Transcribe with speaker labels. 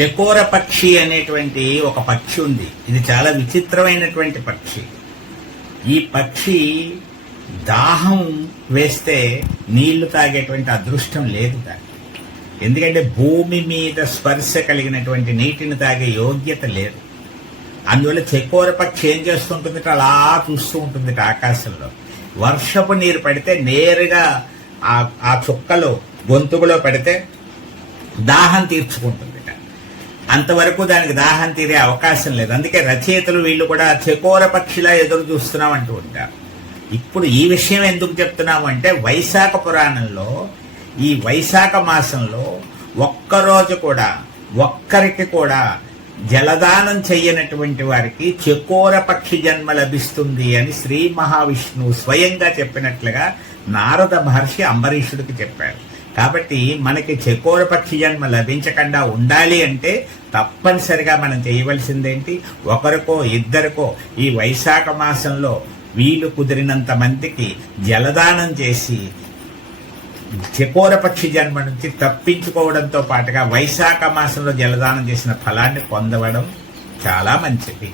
Speaker 1: చకోర పక్షి అనేటువంటి ఒక పక్షి ఉంది. ఇది చాలా విచిత్రమైనటువంటి పక్షి. ఈ పక్షి దాహం వేస్తే నీళ్ళు తాగేటువంటి అదృష్టం లేదు దానికి. ఎందుకంటే భూమి మీద స్పర్శ కలిగినటువంటి నీటిని తాగే యోగ్యత లేదు. అందువల్ల చకోర పక్షి ఏం చేస్తుంటుంది అలా చూస్తూ ఉంటుంది ఆకాశంలో. వర్షపు నీరు పడితే నేరుగా ఆ చుక్కలో గొంతుకులో పడితే దాహం తీర్చుకుంటుంది. అంతవరకు దానికి దాహం తీరే అవకాశం లేదు. అందుకే రచయితలు వీళ్ళు కూడా చకోర పక్షిలా ఎదురు చూస్తున్నాం అంటూ ఉంటారు. ఇప్పుడు ఈ విషయం ఎందుకు చెప్తున్నాము అంటే వైశాఖ పురాణంలో ఈ వైశాఖ మాసంలో ఒక్కరోజు కూడా ఒక్కరికి కూడా జలదానం చెయ్యనటువంటి వారికి చకోర పక్షి జన్మ లభిస్తుంది అని శ్రీ మహావిష్ణువు స్వయంగా చెప్పినట్లుగా నారద మహర్షి అంబరీషుడికి చెప్పారు. కాబట్టి మనకి చకోర పక్షి జన్మ లభించకుండా ఉండాలి అంటే తప్పనిసరిగా మనం చేయవలసిందేంటి? ఒకరికో ఇద్దరికో ఈ వైశాఖ మాసంలో వీలు కుదిరినంత మందికి జలదానం చేసి చకోర పక్షి జన్మ నుంచి తప్పించుకోవడంతో పాటుగా వైశాఖ మాసంలో జలదానం చేసిన ఫలాన్ని పొందవడం చాలా మంచిది.